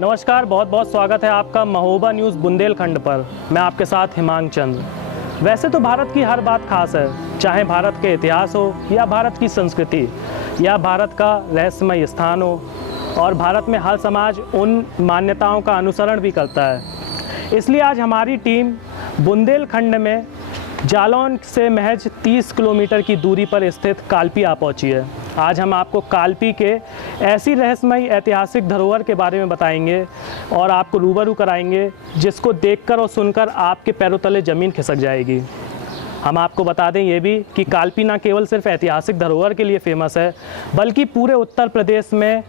नमस्कार, बहुत बहुत स्वागत है आपका महोबा न्यूज़ बुंदेलखंड पर। मैं आपके साथ हिमांग चंद्र। वैसे तो भारत की हर बात खास है, चाहे भारत के इतिहास हो या भारत की संस्कृति या भारत का रहस्यमय स्थान हो, और भारत में हर समाज उन मान्यताओं का अनुसरण भी करता है। इसलिए आज हमारी टीम बुंदेलखंड में जालौन से महज 30 किलोमीटर की दूरी पर स्थित कालपी आ पहुंची है। आज हम आपको कालपी के ऐसी रहस्यमय ऐतिहासिक धरोहर के बारे में बताएंगे और आपको रूबरू कराएंगे जिसको देखकर और सुनकर आपके पैरों तले ज़मीन खिसक जाएगी। हम आपको बता दें ये भी कि कालपी ना केवल सिर्फ ऐतिहासिक धरोहर के लिए फेमस है, बल्कि पूरे उत्तर प्रदेश में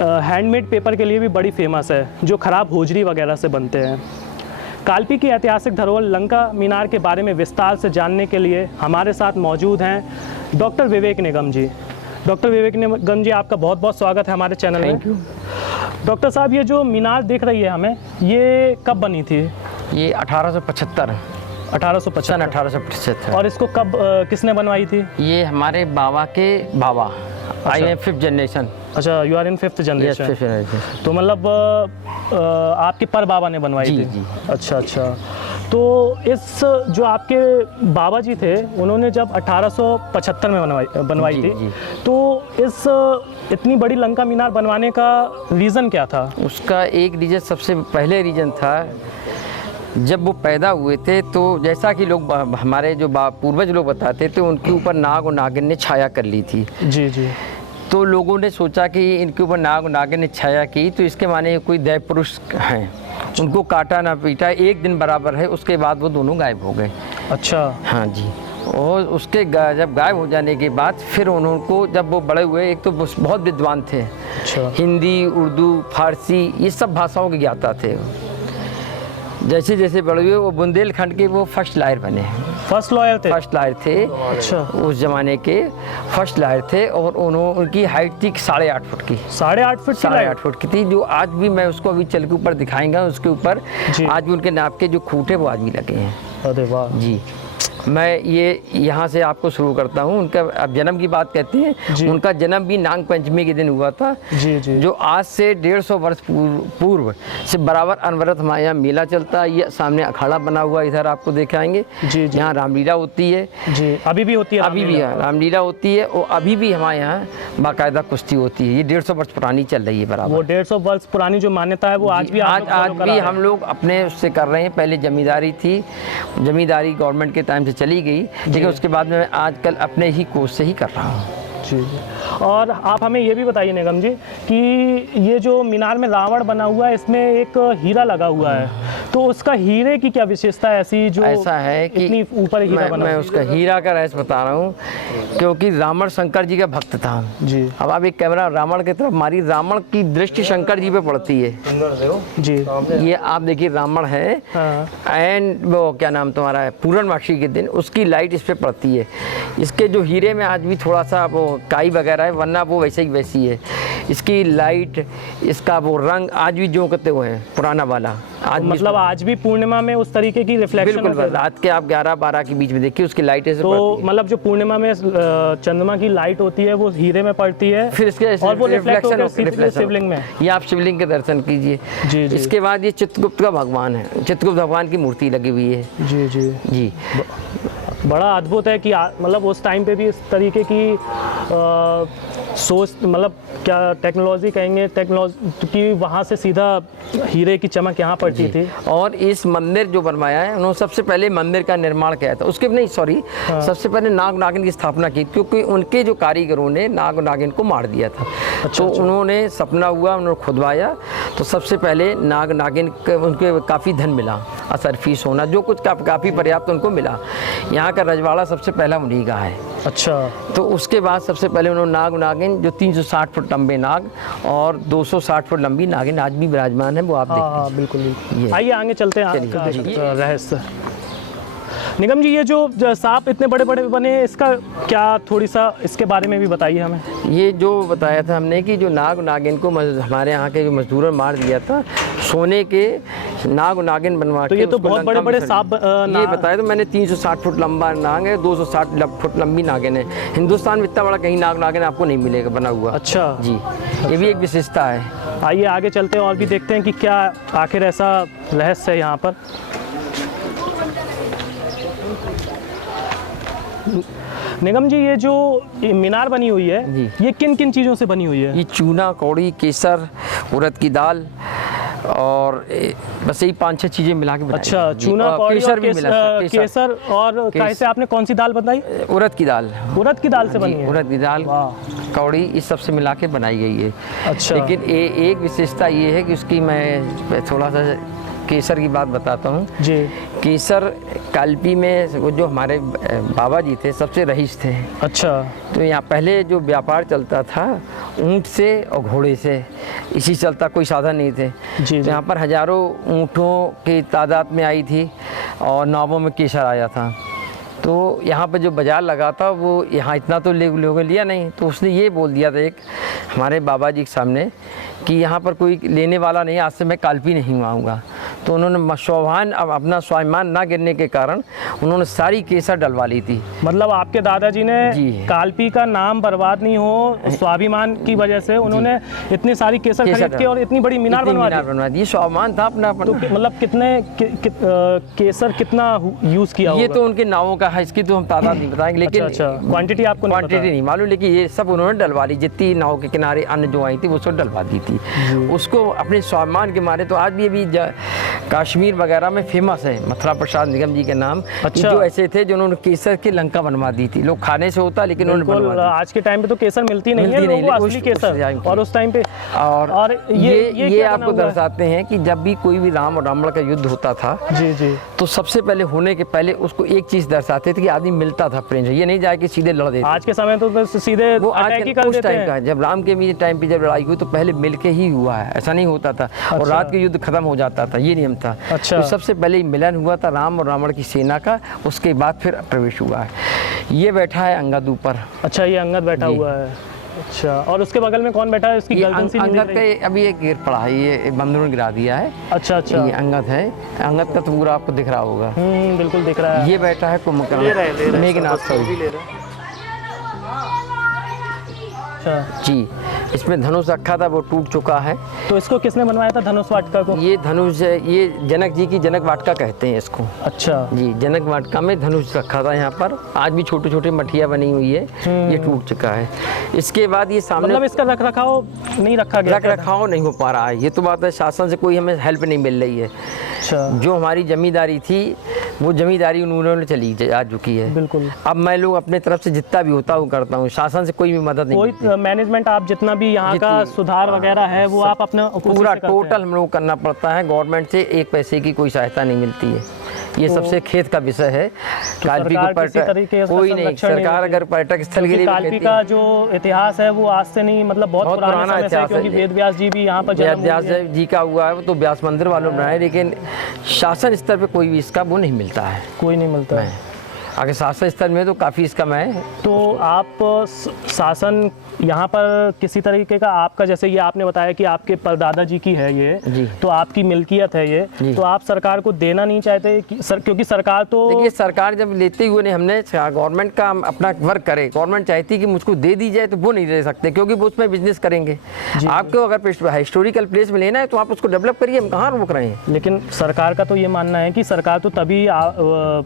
हैंडमेड पेपर के लिए भी बड़ी फेमस है, जो ख़राब होजरी वगैरह से बनते हैं। कालपी की ऐतिहासिक धरोहर लंका मीनार के बारे में विस्तार से जानने के लिए हमारे साथ मौजूद हैं डॉक्टर विवेक निगम जी। डॉक्टर विवेक निगम जी, आपका बहुत बहुत स्वागत है हमारे चैनल में। Thank you. डॉक्टर साहब, ये जो मीनार दिख रही है हमें, ये कब बनी थी? ये 1875 1875 और इसको कब किसने बनवाई थी? ये हमारे बाबा के बाबा। I am 5th generation. अच्छा, you are in 5th generation. तो मतलब आपके पर बाबा ने बनवाई थी? जी। अच्छा अच्छा। तो इस जो आपके बाबा जी थे, उन्होंने जब 1875 में बनवाई थी, जी। तो इस इतनी बड़ी लंका मीनार बनवाने का रीज़न क्या था? उसका एक रीज़न, सबसे पहले रीज़न था, जब वो पैदा हुए थे तो जैसा कि लोग हमारे जो पूर्वज लोग बताते थे, उनके ऊपर नाग और नागिन ने छाया कर ली थी। जी जी। तो लोगों ने सोचा कि इनके ऊपर नाग और नागिन ने छाया की, तो इसके माने कोई दैव पुरुष हैं, उनको काटा ना पीटा, एक दिन बराबर है, उसके बाद वो दोनों गायब हो गए। अच्छा। हाँ जी। और उसके जब गायब हो जाने के बाद फिर उनको, जब वो बड़े हुए, एक तो बहुत विद्वान थे। अच्छा। हिंदी, उर्दू, फारसी, ये सब भाषाओं के ज्ञाता थे। जैसे जैसे बड़े हुए, वो बुंदेलखंड के वो फर्स्ट लायर बने। फर्स्ट लॉयर थे? फर्स्ट लायर थे। अच्छा। उस जमाने के फर्स्ट लायर थे, और उनकी हाइट थी 8.5 फुट की। 8.5 फुट? 8.5 फुट की थी, जो आज भी, मैं उसको अभी चल के ऊपर दिखाएंगा, उसके ऊपर आज भी उनके नाप के जो खूंटे वो आज भी लगे हैं। अरे वाह जी। मैं ये यहाँ से आपको शुरू करता हूँ। उनका अब जन्म की बात कहते हैं, उनका जन्म भी नाग पंचमी के दिन हुआ था। जी जी। जो आज से 150 वर्ष पूर्व से बराबर अनवरत हमारे यहाँ मेला चलता है। ये सामने अखाड़ा बना हुआ, इधर आपको दिखाएंगे। जी जी। यहाँ रामलीला होती है। जी, अभी भी होती है? अभी भी रामलीला होती है, और अभी भी हमारे यहाँ बाकायदा कुश्ती होती है। ये 150 वर्ष पुरानी चल रही है बराबर। वो 150 वर्ष पुरानी जो मान्यता है वो आज भी हम लोग अपने उससे कर रहे हैं। पहले जमींदारी थी, जमींदारी गवर्नमेंट के टाइम से चली गई, लेकिन उसके बाद में आजकल अपने ही कोर्स से ही कर रहा हूँ। जी। और आप हमें ये भी बताइए निगम जी कि ये जो मीनार में रावण बना हुआ है, इसमें एक हीरा लगा हुआ है, तो उसका हीरे की क्या विशेषता है ऐसी जो ऐसा है कि इतनी ऊपर हीरा बना? मैं उसका हीरा का रहस्य बता रहा हूँ, क्योंकि रावण शंकर जी का भक्त था। जी। अब आप एक कैमरा रावण की तरफ मारी, रावण की दृष्टि शंकर जी पे पड़ती है। जी। ये आप देखिए, रावण है। एंड वो क्या नाम तुम्हारा है, पूर्णमासी के दिन उसकी लाइट इस पे पड़ती है। इसके जो हीरे में आज भी थोड़ा सा वो काई वगैरह है, वरना वो वैसे ही वैसी है। इसकी लाइट, इसका वो रंग आज भी जो करते हुए हैं पुराना वाला। आज मतलब आज भी पूर्णिमा में उस तरीके की रिफ्लेक्शन? बिल्कुल। रात के आप 11-12 के बीच में देखिए, उसकी लाइट ऐसे तो मतलब जो पूर्णिमा में चंद्रमा की लाइट होती है वो हीरे में पड़ती है, फिर इसके और वो रिफ्लेक्शन शिवलिंग में। ये आप शिवलिंग के दर्शन कीजिए। जी जी। इसके बाद ये चित्रगुप्त का भगवान है, चित्रगुप्त भगवान की मूर्ति लगी हुई है। जी जी जी। बड़ा अद्भुत है कि मतलब उस टाइम पे भी इस तरीके की सोच, मतलब क्या टेक्नोलॉजी कहेंगे, टेक्नोलॉजी की वहाँ से सीधा हीरे की चमक यहाँ पड़ती थी। और इस मंदिर जो बनवाया है, उन्होंने सबसे पहले मंदिर का निर्माण किया था। उसके नहीं, सॉरी, सबसे पहले नाग नागिन की स्थापना की, क्योंकि उनके जो कारीगरों ने नाग नागिन को मार दिया था। तो उन्होंने सपना हुआ, उन्होंने खुदवाया, तो सबसे पहले नाग नागिन उनके काफ़ी धन मिला, असरफी सोना, जो कुछ काफ़ी पर्याप्त उनको मिला। यहाँ का रजवाड़ा सबसे पहला उन्हीं का है। अच्छा। तो उसके बाद सबसे पहले उन्होंने नाग नागिन, जो 360 फुट लंबे नाग और 260 फुट लंबी नागिन आज भी विराजमान है, वो आप देखिए। बिल्कुल। आइए आगे चलते हैं। रहस्य निगम जी, ये जो सांप इतने बड़े बड़े बने, इसका क्या, थोड़ी सा इसके बारे में भी बताइए हमें। ये जो बताया था हमने कि जो नाग नागिन को हमारे यहाँ के जो मजदूरों ने मार दिया था, सोने के नाग नागिन बनवा तो के। ये तो बहुत बड़े बड़े सांप ये बताया तो मैंने, 360 फुट लंबा नाग है, 260 फुट लंबी नागिन है। हिंदुस्तान में इतना बड़ा कहीं नाग नागिन आपको नहीं मिलेगा बना हुआ। अच्छा जी। ये भी एक विशेषता है। आइए आगे चलते हैं और भी देखते हैं कि क्या आखिर ऐसा रहस्य है यहाँ पर। निगम जी, ये जो मीनार बनी हुई है जी। ये किन किन चीज़ों से बनी हुई है? ये चूना, कौड़ी, केसर, उड़द की दाल और बस यही 5-6 चीज़ें मिला के बनाई अच्छा, गई। जी, चूना, और कौड़ी केसर और भी मिला है, केसर और कैसे आपने कौन सी दाल बताई? उड़द की दाल। उड़द की दाल से जी, बनी है? उड़द की दाल, वाह। कौड़ी, इस सब से मिला के बनाई गई है। अच्छा। लेकिन एक विशेषता ये है कि उसकी मैं थोड़ा सा केसर की बात बताता हूँ जी। केसर कालपी में वो जो हमारे बाबा जी थे सबसे रईस थे। अच्छा। तो यहाँ पहले जो व्यापार चलता था ऊँट से और घोड़े से, इसी चलता, कोई साधन नहीं थे। जी, तो यहाँ पर हजारों ऊँटों की तादाद में आई थी और नावों में केसर आया था। तो यहाँ पर जो बाज़ार लगा था वो यहाँ इतना तो लोगों ने लिया नहीं, तो उसने ये बोल दिया था एक हमारे बाबा जी के सामने कि यहाँ पर कोई लेने वाला नहीं, आज से मैं कालपी नहीं आऊँगा। तो उन्होंने स्वाभिमान, अब अपना स्वाभिमान ना गिरने के कारण उन्होंने सारी केसर डलवा ली थी। मतलब आपके दादाजी ने जी। कालपी का नाम बर्बाद नहीं हो, स्वाभिमान की वजह से उन्होंने इतनी सारी केसर खरीद के और इतनी बड़ी मीनार बनवा दी। ये स्वाभिमान था अपना। तो मतलब केसर कितना यूज किया ये होगा? तो उनके नावों का है, इसकी तो हम तादाद नहीं बताएंगे, लेकिन अच्छा, क्वांटिटी आपको नहीं क्वांटिटी नहीं मालूम, लेकिन ये सब उन्होंने डलवा ली। जितनी नाव के किनारे अन्न जो आई थी वो सब डलवा दी थी उसको अपने स्वाभिमान के मारे। तो आज भी अभी कश्मीर वगैरह में फेमस है मथुरा प्रसाद निगम जी के नाम। अच्छा। जो ऐसे थे जिन्होंने केसर की लंका बनवा दी थी। लोग खाने से होता, लेकिन उन्होंने बनवा दी। आज के टाइम पे तो केसर मिलती नहीं है, मिलती नहीं, लोगों को उस- असली केसर। और उस टाइम पे और ये क्या आपको बना हुआ है? दर्शाते हैं कि जब भी कोई भी राम और रावण का युद्ध होता था जी जी। तो सबसे पहले होने के पहले उसको एक चीज दर्शाते थे कि आदमी मिलता था प्रेम से, ये नहीं जाए कि सीधे लड़ देते। आज के समय तो बस सीधे वो आज अटैक ही के कर उस देते टाइम हैं। का, जब राम के भी टाइम पे जब लड़ाई हुई तो पहले मिलके ही हुआ है, ऐसा नहीं होता था। और अच्छा। रात के युद्ध खत्म हो जाता था, ये नियम था। अच्छा। तो सबसे पहले मिलन हुआ था राम और रावण की सेना का, उसके बाद फिर प्रवेश हुआ है। ये बैठा है अंगद ऊपर। अच्छा, ये अंगद बैठा जी। हुआ है। अच्छा, और उसके बगल में कौन बैठा है? इसकी ये गर्दन सी नहीं अंगद दिख रही। का अभी एक गिर पड़ा है, ये बंदरों ने गिरा दिया है। अच्छा अच्छा। ये अंगद है, अंगद का तो पूरा आपको दिख रहा होगा। बिल्कुल दिख रहा है। ये बैठा है कुंभकर्ण, मेघनाथ सॉरी। अच्छा, जी, इसमें धनुष रखा था वो टूट चुका है। तो इसको किसने बनवाया था, धनुष वाटिका को? ये धनुष, ये जनक जी की जनक वाटिका कहते हैं इसको। अच्छा जी, जनक वाटिका में धनुष रखा था यहाँ पर। आज भी छोटे छोटे मठिया बनी हुई है, ये टूट चुका है। इसके बाद ये सामने मतलब इसका रख रखाव नहीं रखा गया? रख रखाव नहीं हो पा रहा है। ये तो बात है, शासन से कोई हमें हेल्प नहीं मिल रही है। अच्छा, जो हमारी जमींदारी थी वो जमींदारी उन्होंने चली जा चुकी है। बिल्कुल। अब मैं लोग अपने तरफ से जितना भी होता हूँ करता हूँ, शासन से कोई भी मदद नहीं मिलती। कोई मैनेजमेंट, आप जितना भी यहाँ का सुधार वगैरह है वो आप अपना पूरा टोटल हम लोग करना पड़ता है। गवर्नमेंट से एक पैसे की कोई सहायता नहीं मिलती है। ये सबसे खेत का विषय है। कालपी को पर्यटक कोई नहीं, सरकार अगर पर्यटक स्थल के लिए कालपी का जो इतिहास है वो आज से नहीं, मतलब बहुत पुराना समय से है, क्योंकि वेद व्यास जी भी यहाँ पर जन्म हुए व्यास हैं। जी का हुआ है, वो तो व्यास मंदिर वालों ने बनाया, लेकिन शासन स्तर पे कोई भी इसका वो नहीं मिलता है। कोई नहीं मिलता है। अगर शासन स्तर में तो काफ़ी इसका मैं तो आप शासन यहाँ पर किसी तरीके का आपका, जैसे ये आपने बताया कि आपके परदादा जी की है ये, जी। तो आपकी मिल्कियत है ये, तो आप सरकार को देना नहीं चाहते कि क्योंकि सरकार तो देखिए, सरकार जब लेते हुए नहीं, हमने गवर्नमेंट का अपना वर्क करे। गवर्नमेंट चाहती कि मुझको दे दी जाए तो वो नहीं दे सकते, क्योंकि वो उसमें बिजनेस करेंगे। आपको अगर हिस्टोरिकल प्लेस में लेना है तो आप उसको डेवलप करिए, हम कहाँ रोक रहे हैं। लेकिन सरकार का तो ये मानना है कि सरकार तो तभी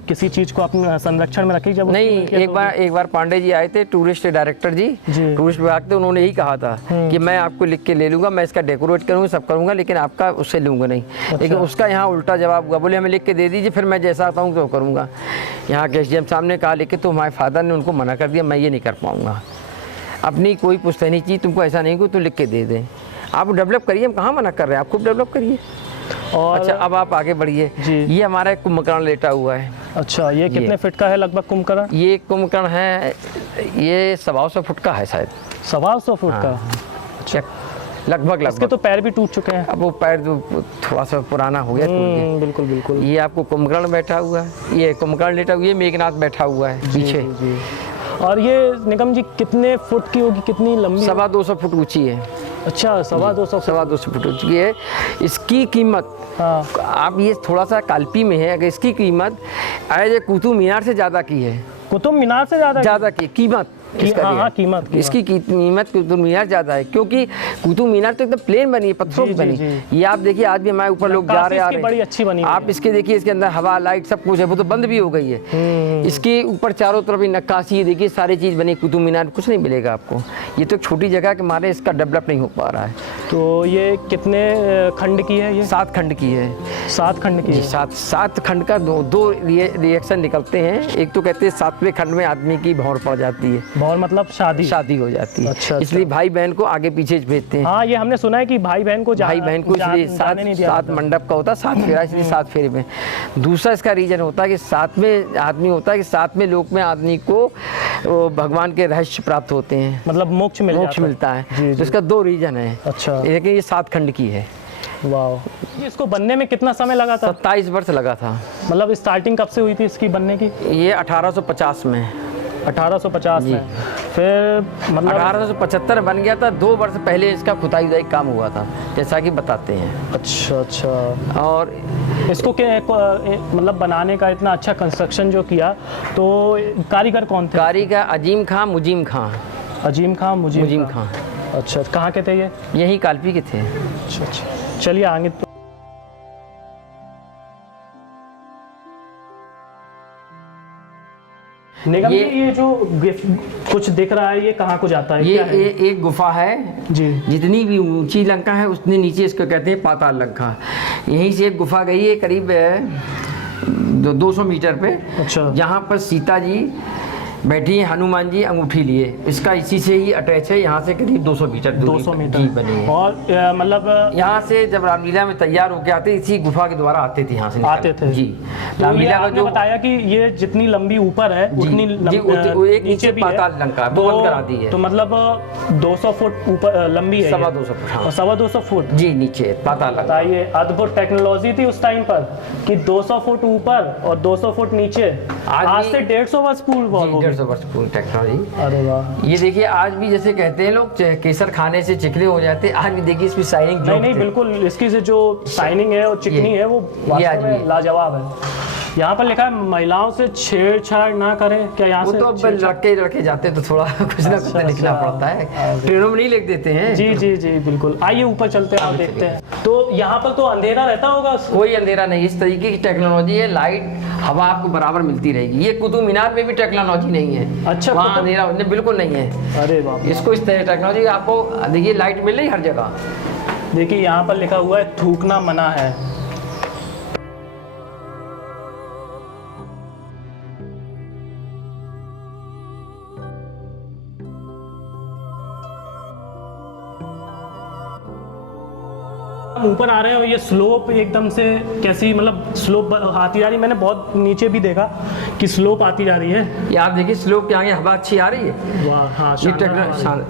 किसी चीज़ को अपने संरक्षण में रखेगी जब नहीं। एक बार पांडे जी आए थे, टूरिस्ट डायरेक्टर जी, टूरिस्ट विभाग थे, उन्होंने यही कहा था कि मैं आपको लिख के ले लूंगा, मैं इसका डेकोरेट करूंगा, सब करूंगा, लेकिन आपका उससे लूंगा नहीं। लेकिन उसका यहाँ उल्टा जवाब हुआ, बोले हमें लिख के दे दीजिए, फिर मैं जैसा आता हूँ तो करूँगा। यहाँ के एसडीएम साहब ने कहा, लेकिन तो हमारे फादर ने उनको मना कर दिया, मैं ये नहीं कर पाऊँगा। अपनी कोई पुश्तैनी चीज़ तुमको ऐसा नहीं कि तो लिख के दे दें, आप डेवलप करिए, हम कहाँ मना कर रहे हैं, आप खूब डेवलप करिए। और अच्छा, अब आप आगे बढ़िए। ये हमारा एक कुंभकर्ण लेटा हुआ है। अच्छा, ये कितने फीट का है लगभग कुंभकर्ण? ये कुंभकर्ण है, ये 125 फुट का है शायद। 125 फुट का? अच्छा, लगभग इसके तो पैर भी टूट चुके हैं। अब वो पैर जो थोड़ा सा पुराना हो गया, टूट गया। बिल्कुल बिल्कुल। ये आपको कुंभकर्ण बैठा हुआ है, ये कुंभकर्ण लेटा हुआ, ये मेघनाथ बैठा हुआ है पीछे। जी। और ये निगम जी कितने फुट की होगी, कितनी लंबी? 225 फुट ऊंची है। अच्छा, 225 फुट ऊंची है। इसकी कीमत, आप ये थोड़ा सा कालपी में है, अगर इसकी कीमत एज ए कुतुब मीनार से ज़्यादा की है। कुतुब मीनार से ज़्यादा की कीमत इसका हाँ, भी है। हाँ, कीमत। इसकी कीमत कुतुब मीनार ज़्यादा है, क्योंकि कुतुब मीनार तो एकदम प्लेन बनी है, पत्थरों की जी, बनी। जी। ये आप देखिए आज भी हमारे ऊपर लोग जा रहे इसकी बड़ी अच्छी बनी हुई आप इसके देखिए, इसके अंदर हवा लाइट सब कुछ है, वो तो बंद भी हो गई है। इसके ऊपर चारों तरफ ही नक्काशी देखिए, सारी चीज़ बनी। कुतुब मीनार कुछ नहीं मिलेगा आपको, ये तो छोटी जगह के मारे इसका डेवलप नहीं हो पा रहा है। तो ये कितने खंड की है? ये 7 खंड की है। 7 खंड की जी, है। 7 खंड का दो रिएक्शन निकलते हैं। एक तो कहते हैं 7वें खंड में आदमी की भौर पड़ जाती है, भौर मतलब शादी हो जाती है। अच्छा। इसलिए भाई बहन को आगे पीछे भेजते हैं। हाँ, ये हमने सुना है कि भाई बहन को इसलिए जाने नहीं दिया 7 जाता। मंडप का होता है, 7 फेरा, इसलिए 7 फेरे में। दूसरा इसका रीजन होता है कि 7वें आदमी होता है कि 7वें लोक में आदमी को भगवान के रहस्य प्राप्त होते हैं, मतलब मोक्ष मिलता है। जी, तो इसका 2 रीजन है। अच्छा। लेकिन ये 7 खंड की है। वाह, इसको बनने में कितना समय लगा था? 27 वर्ष लगा था। मतलब स्टार्टिंग कब से हुई थी इसकी बनने की? ये 1850 में। 1850 में। फिर मतलब 1875 बन गया था। 2 वर्ष पहले इसका खुदाई उदाई काम हुआ था, जैसा कि बताते हैं। अच्छा अच्छा। और इसको मतलब बनाने का इतना अच्छा कंस्ट्रक्शन जो किया, तो कारीगर कौन थे? कारीगर अजीम खां, मुजीम खां। अजीम खां, मुजीम खां। अच्छा, कहाँ के थे ये? यही कालपी के थे। अच्छा अच्छा, चलिए आगे। तो निगम जी, ये जो कुछ दिख रहा है, ये कहाँ को जाता है? ये क्या है? एक गुफा है जी। जितनी भी ऊंची लंका है उतने नीचे इसको कहते हैं पाताल लंका। यहीं से एक गुफा गई है करीब 200 मीटर पे। अच्छा। जहाँ पर सीता जी बैठी हैं, हनुमान जी अंगूठी लिए। इसका इसी से ही अटैच है, यहाँ से करीब 200 मीटर दूरी 200 मीटर जी बनी है। और मतलब यहाँ से जब रामलीला में तैयार होके आते, इसी गुफा के द्वारा आते थे, यहाँ से आते थे जी। तो रामलीला का आपने जो बताया कि ये जितनी लंबी ऊपर है उतनी एक नीचे भी है। पाताल लंका वो बंद करा दी है। तो मतलब 200 फुट ऊपर लंबी है, 250 फुट। हाँ। और 250 फुट जी नीचे पाताल लंका। बताइए, अद्भुत टेक्नोलॉजी थी उस टाइम पर कि 200 फुट ऊपर और 200 फुट नीचे। आज से 150 वर्ष पूर्व। 150 वर्ष पूर्व टेक्नोलॉजी। अरे वाह। ये देखिए आज भी जैसे कहते हैं लोग केसर खाने से चिकने हो जाते हैं, आज भी देखिए इसकी शाइनिंग नहीं बिल्कुल, इसकी से जो शाइनिंग है और चिकनी है वो वास्तव में लाजवाब है। यहाँ पर लिखा है महिलाओं से छेड़छाड़ ना करें। क्या यहाँ से? वो तो लड़के जाते तो थोड़ा कुछ ना कुछ लिखना पड़ता है, ट्रेनों में नहीं लिख देते हैं। जी जी जी बिल्कुल। आइए ऊपर चलते हैं और देखते हैं। तो यहाँ पर तो अंधेरा रहता होगा? कोई अंधेरा नहीं, इस तरीके की टेक्नोलॉजी है। लाइट हवा आपको बराबर मिलती रहेगी। ये कुतुब मीनार में भी टेक्नोलॉजी नहीं है। अच्छा, वहाँ अंधेरा बिल्कुल नहीं है। अरे बाप। इसको इस टेक्नोलॉजी आपको देखिए, लाइट मिल रही हर जगह। देखिए यहाँ पर लिखा हुआ है थूकना मना है। ऊपर आ रहे हैं और ये स्लोप एकदम से कैसी, मतलब स्लोप आती जा रही। मैंने बहुत नीचे भी देखा कि स्लोप आती जा रही है। ये आप देखिए स्लोप के आगे हवा अच्छी आ रही है। वाह, हाँ,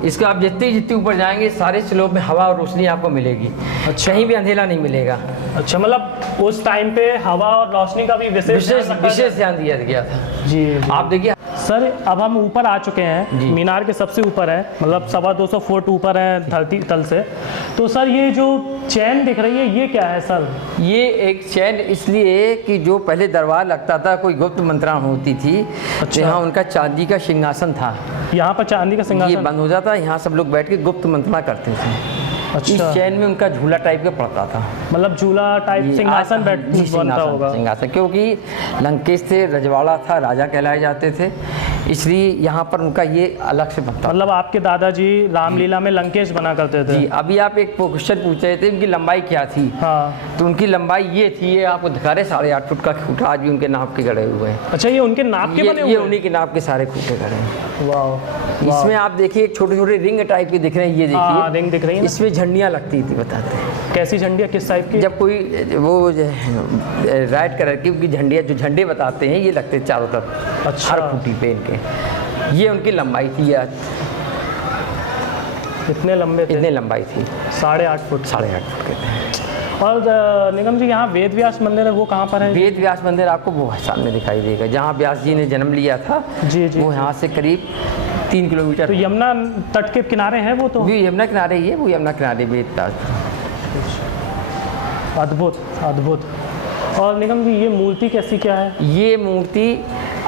इसका आप जितने ऊपर जाएंगे सारे स्लोप में हवा और रोशनी आपको मिलेगी। अच्छा। कहीं भी अंधेरा नहीं मिलेगा। अच्छा, मतलब उस टाइम पे हवा और रोशनी का भी विशेष ध्यान दिया गया था। जी। आप देखिए सर, अब हम ऊपर आ चुके हैं, मीनार के सबसे ऊपर है, मतलब 250 फुट ऊपर है धरती तल से। तो सर ये जो चैन दिख रही है ये क्या है सर? ये एक चैन इसलिए कि जो पहले दरबार लगता था, कोई गुप्त मंत्रणा होती थी। अच्छा। यहाँ उनका चांदी का सिंहासन था। यहाँ पर चांदी का सिंहासन? ये बंद हो जाता, यहाँ सब लोग बैठ के गुप्त मंत्रणा करते थे। अच्छा। इस चैन में उनका झूला टाइप का पड़ता था, मतलब झूला टाइप सिंहासन बनता होगा। सिंहासन, क्योंकि लंकेश से रजवाड़ा था, राजा कहलाए जाते थे, इसलिए यहाँ पर उनका ये अलग से बनता। मतलब आपके दादाजी रामलीला में लंकेश बना करते थे? जी। अभी आप एक क्वेश्चन पूछ रहे थे, उनकी लंबाई क्या थी? हाँ। तो उनकी लंबाई ये थी, ये आपको दिखा रहे 8.5 फुट का खूंटा आज भी उनके नाप के गड़े हुए हैं। अच्छा, ये उनके नाप के बने हुए? ये उन्हीं के नाप के सारे खूंटे गड़े हैं। वाह। इसमें आप देखिए छोटे छोटे रिंग टाइप के दिख रहे हैं, ये देखिए रिंग दिख रही है। इसमें झंडियाँ लगती थी, बताते हैं। कैसी झंडियाँ, किस टाइप की? जब कोई वो रेड कलर की उनकी झंडियाँ, जो झंडे बताते हैं, ये लगते चारों तरफ। अच्छा। हर खूंटी पे इनके, ये उनकी लंबाई थी। आज इतने लंबे थे? इतने लंबाई थी, 8.5 फुट। 8.5 फुट कहते हैं। और निगम जी, यहाँ वेद व्यास मंदिर है, वो कहाँ पर है? वेद व्यास मंदिर आपको वो सामने दिखाई देगा, जहाँ व्यास जी ने जन्म लिया था। जी जी। वो यहाँ से करीब 3 किलोमीटर। तो यमुना तट के किनारे है वो? तो भी यमुना किनारे ही है, वो यमुना किनारे वेद व्यास। अद्भुत अद्भुत। और निगम जी, ये मूर्ति कैसी क्या है? ये मूर्ति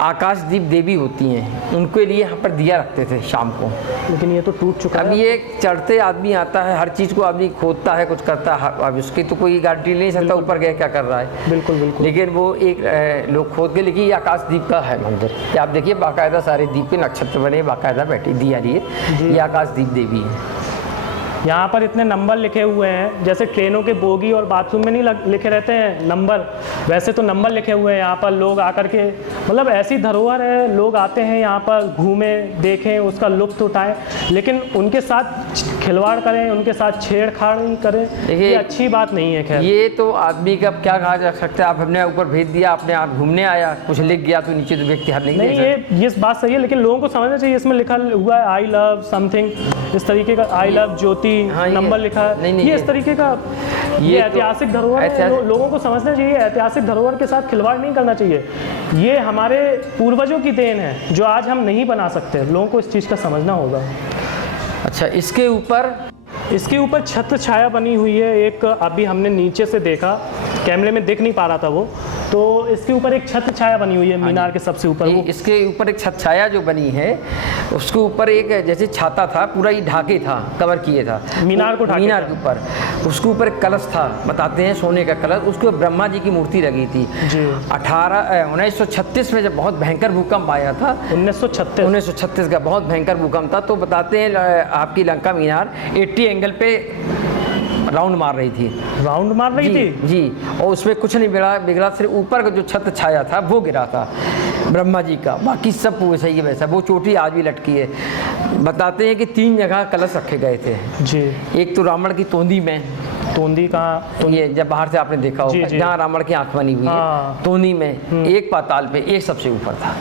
आकाशदीप देवी होती हैं, उनके लिए यहाँ पर दिया रखते थे शाम को। लेकिन ये तो टूट चुका अब है। ये चढ़ते आदमी आता है, हर चीज़ को आदमी खोदता है, कुछ करता है, अब उसकी तो कोई गारंटी नहीं सकता ऊपर गया क्या कर रहा है। बिल्कुल बिल्कुल। लेकिन वो एक लोग खोद के, लेकिन ये आकाशदीप का है मंदिर। ये आप देखिए बाकायदा सारे दीप के नक्षत्र बने, बाकायदा बैठी दिया रही है, ये आकाशदीप देवी है। यहाँ पर इतने नंबर लिखे हुए हैं, जैसे ट्रेनों के बोगी और बाथरूम में नहीं लिखे रहते हैं नंबर, वैसे तो नंबर लिखे हुए हैं यहाँ पर। लोग आकर के, मतलब ऐसी धरोहर है, लोग आते हैं यहाँ पर घूमें, देखें, उसका लुत्फ उठाएं, लेकिन उनके साथ खिलवाड़ करें, उनके साथ छेड़छाड़ करें, ये अच्छी बात नहीं है। खैर ये तो आदमी का क्या कहा जा सकता है, आप अपने ऊपर भेज दिया, अपने आप घूमने आया, कुछ लिख गया तो नीचे तो व्यक्ति हर नहीं ये बात सही है, लेकिन लोगों को समझना चाहिए इसमें लिखा हुआ है आई लव समथिंग, इस तरीके का, आई लव ज्योति, हाँ, नंबर लिखा है, नहीं, ये इस तरीके का, ये ऐतिहासिक धरोहर है। लोगों को समझना चाहिए ऐतिहासिक धरोहर के साथ खिलवाड़ नहीं करना चाहिए। ये हमारे पूर्वजों की देन है जो आज हम नहीं बना सकते, लोगों को इस चीज़ का समझना होगा। अच्छा, इसके ऊपर छत्र छाया बनी हुई है एक, अभी हमने नीचे से देखा, कैमरे में दिख नहीं पा रहा था वो, तो इसके ऊपर एक छत्र छाया बनी हुई है मीनार के सबसे ऊपर। इसके ऊपर एक छत्र छाया जो बनी है, उसके ऊपर एक जैसे छाता था, पूरा ही ढाके था, कवर किए था मीनार को, मीनार के ऊपर। उसके ऊपर एक कलश था, बताते हैं सोने का कलश, उसके ऊपर ब्रह्मा जी की मूर्ति लगी थी। 1936 में जब बहुत भयंकर भूकंप आया था, 1936 का बहुत भयंकर भूकंप था, तो बताते हैं आपकी लंका मीनार 80 एंगल पे राउंड मार रही थी जी, और उसमें कुछ नहीं बिगड़ा, सिर्फ ऊपर का जो छत्र छाया था वो गिरा था ब्रह्मा जी का, बाकी सब वैसा ही वैसा, वो चोटी आज भी लटकी है। बताते हैं कि 3 जगह कलश रखे गए थे जी, एक तो रावण की तोंदी में, तोंदी कहाँ, ये जब बाहर से आपने देखा होगा जहाँ रावण की आंख बनी हुई है, तोंदी में, एक पाताल पे, एक सबसे ऊपर था।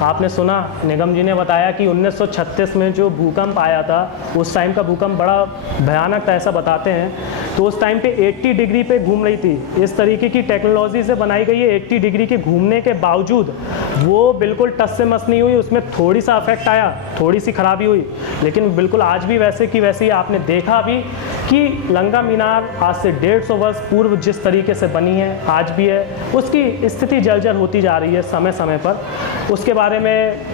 आपने सुना, निगम जी ने बताया कि 1936 में जो भूकंप आया था, उस टाइम का भूकंप बड़ा भयानक था ऐसा बताते हैं। तो उस टाइम पे 80 डिग्री पे घूम रही थी, इस तरीके की टेक्नोलॉजी से बनाई गई है, 80 डिग्री के घूमने के बावजूद वो बिल्कुल टस से मस नहीं हुई, उसमें थोड़ी सा इफेक्ट आया, थोड़ी सी खराबी हुई, लेकिन बिल्कुल आज भी वैसे की वैसे ही। आपने देखा भी कि लंका मीनार आज से 150 वर्ष पूर्व जिस तरीके से बनी है आज भी है, उसकी स्थिति जर्जर होती जा रही है समय समय पर। उसके बारे में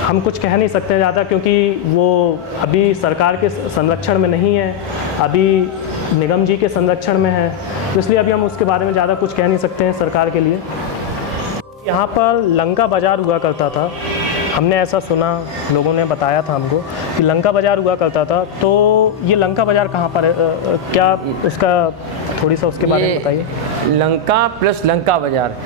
हम कुछ कह नहीं सकते ज़्यादा, क्योंकि वो अभी सरकार के संरक्षण में नहीं है, अभी निगम जी के संरक्षण में है, तो इसलिए अभी हम उसके बारे में ज़्यादा कुछ कह नहीं सकते हैं सरकार के लिए। यहाँ पर लंका बाज़ार हुआ करता था, हमने ऐसा सुना, लोगों ने बताया था हमको कि लंका बाज़ार हुआ करता था। तो ये लंका बाज़ार कहाँ पर है, क्या उसका थोड़ी सा उसके बारे में बताइए। लंका प्लस लंका बाज़ार,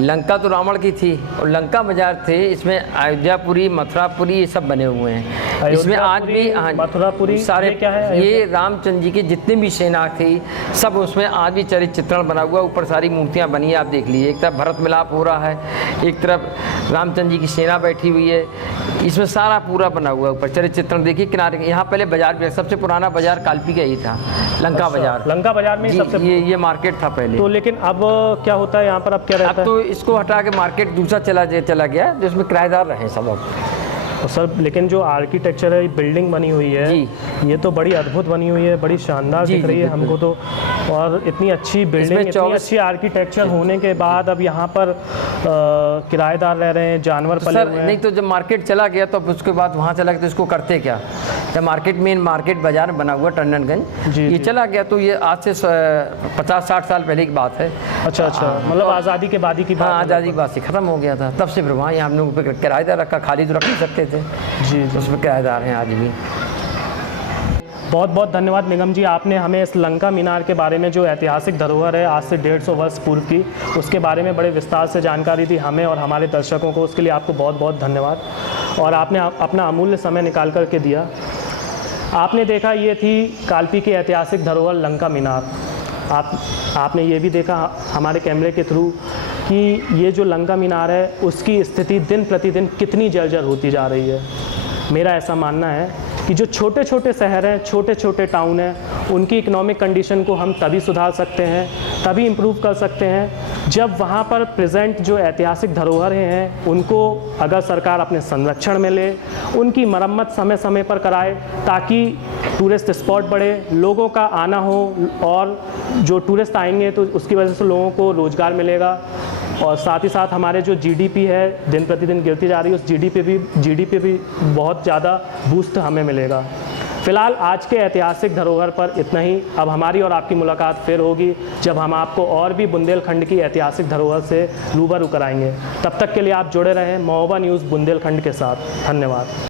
लंका तो रावण की थी और लंका बाज़ार थे, इसमें अयोध्यापुरी, मथुरापुरी ये सब बने हुए हैं। इसमें आज भी मथुरापुरी सारे क्या है, ये रामचंद्र जी की जितनी भी सेना थी सब उसमें आज भी चरित्र चित्रण बना हुआ, ऊपर सारी मूर्तियाँ बनी है, आप देख लीजिए। एक तरफ भरत मिलाप हो रहा है, एक तरफ रामचंद्र जी की सेना बैठी हुई है, इसमें सारा पूरा बना हुआ ऊपर चरित्र चित्रण। देखिए किनारे, यहाँ पहले बाजार भी, सबसे पुराना बाजार कालपी का ही था, लंका बाजार। लंका बाजार में सबसे ये मार्केट था पहले। तो लेकिन अब क्या होता है यहाँ पर, अब क्या रहता है? अब तो इसको हटा के मार्केट दूसरा चला गया, जिसमें किराएदार रहे सब अब। तो सर, लेकिन जो आर्किटेक्चर है, बिल्डिंग बनी हुई है ये तो बड़ी अद्भुत बनी हुई है, बड़ी शानदार दिख रही है हमको तो। और इतनी अच्छी बिल्डिंग, इतनी अच्छी आर्किटेक्चर होने के बाद अब यहाँ पर किराएदार रह रहे हैं, जानवर पले हुए हैं। नहीं तो जब मार्केट चला गया तो उसके बाद वहाँ चला गया, तो इसको करते क्या, जब मार्केट मेन मार्केट बाजार बना हुआ टंडनगंज, ये चला गया तो ये आज से 50-60 साल पहले की बात है। अच्छा, मतलब आज़ादी के बाद ही की बात? हाँ, आज़ादी के बाद से ख़त्म हो गया था, तब से फिर वहाँ हम लोग किराएदार रखा, खाली तो रख नहीं सकते थे जी, तो उसमें किराएदार हैं आज भी। बहुत बहुत धन्यवाद निगम जी, आपने हमें इस लंका मीनार के बारे में, जो ऐतिहासिक धरोहर है आज से 150 वर्ष पूर्व की, उसके बारे में बड़े विस्तार से जानकारी दी हमें और हमारे दर्शकों को। उसके लिए आपको बहुत बहुत धन्यवाद, और आपने अपना अमूल्य समय निकाल कर के दिया। आपने देखा, ये थी कालपी की ऐतिहासिक धरोहर लंका मीनार। आपने ये भी देखा हमारे कैमरे के थ्रू कि ये जो लंका मीनार है उसकी स्थिति दिन प्रतिदिन कितनी जर्जर होती जा रही है। मेरा ऐसा मानना है कि जो छोटे छोटे शहर हैं, छोटे छोटे टाउन हैं, उनकी इकोनॉमिक कंडीशन को हम तभी सुधार सकते हैं, तभी इम्प्रूव कर सकते हैं जब वहाँ पर प्रेजेंट जो ऐतिहासिक धरोहरें हैं उनको अगर सरकार अपने संरक्षण में ले, उनकी मरम्मत समय समय पर कराए, ताकि टूरिस्ट स्पॉट बढ़े, लोगों का आना हो, और जो टूरिस्ट आएंगे तो उसकी वजह से लोगों को रोज़गार मिलेगा, और साथ ही साथ हमारे जो जीडीपी है दिन प्रतिदिन गिरती जा रही है, उस जीडीपी भी बहुत ज़्यादा बूस्ट हमें मिलेगा। फिलहाल आज के ऐतिहासिक धरोहर पर इतना ही। अब हमारी और आपकी मुलाकात फिर होगी जब हम आपको और भी बुंदेलखंड की ऐतिहासिक धरोहर से रूबरू कराएंगे। तब तक के लिए आप जुड़े रहें महोबा न्यूज़ बुंदेलखंड के साथ। धन्यवाद।